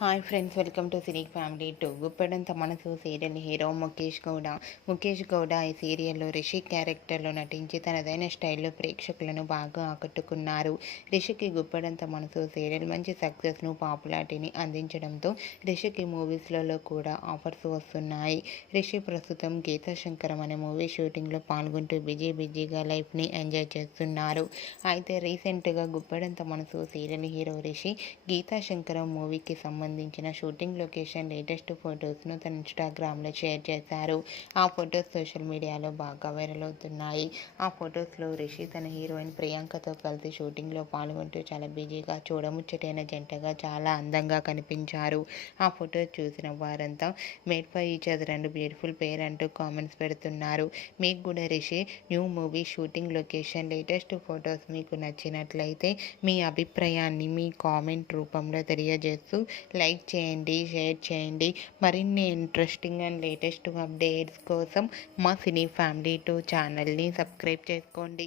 Hi friends, welcome to cine family two. Guppedantha మనసు serial hero Mukesh Gowda ఈ సీరియల్లో రిషి క్యారెక్టర్లో నటించి తనదైన స్టైల్లో ప్రేక్షకులను బాగా ఆకట్టుకున్నారు. రిషికి గుప్పెడంత మనసు సీరియల్ మంచి సక్సెస్ను, పాపులారిటీని అందించడంతో రిషికి మూవీస్లలో కూడా ఆఫర్స్ వస్తున్నాయి. రిషి ప్రస్తుతం గీతా శంకరం అనే మూవీ షూటింగ్లో పాల్గొంటూ బిజీగా లైఫ్ని ఎంజాయ్ చేస్తున్నారు. అయితే రీసెంట్గా గుప్పెడంత మనసు సీరియల్ హీరో రిషి గీతా శంకరం మూవీకి సంబంధించిన షూటింగ్ లొకేషన్ లేటెస్ట్ ఫొటోస్ను తన ఇన్స్టాగ్రామ్లో షేర్ చేశారు. ఆ ఫొటోస్ సోషల్ మీడియాలో బాగా వైరల్ అవుతున్నాయి. ఆ ఫొటోస్లో రిషి తన హీరోయిన్ ప్రియాంకతో కలిసి షూటింగ్లో పాల్గొంటూ చాలా బిజీగా చూడముచ్చటైన జంటగా చాలా అందంగా కనిపించారు. ఆ ఫొటోస్ చూసిన వారంతా made for each other and beautiful పేర్ అంటూ కామెంట్స్ పెడుతున్నారు. మీకు కూడా Rishi new movie shooting location latest photos మీకు నచ్చినట్లయితే మీ అభిప్రాయాన్ని మీ కామెంట్ రూపంలో తెలియజేస్తూ లైక్ చేయండి, షేర్ చేయండి. మరిన్ని ఇంట్రెస్టింగ్ అండ్ లేటెస్ట్ అప్డేట్స్ కోసం మా సినీ ఫ్యామిలీ 2 ఛానల్ని సబ్స్క్రైబ్ చేసుకోండి.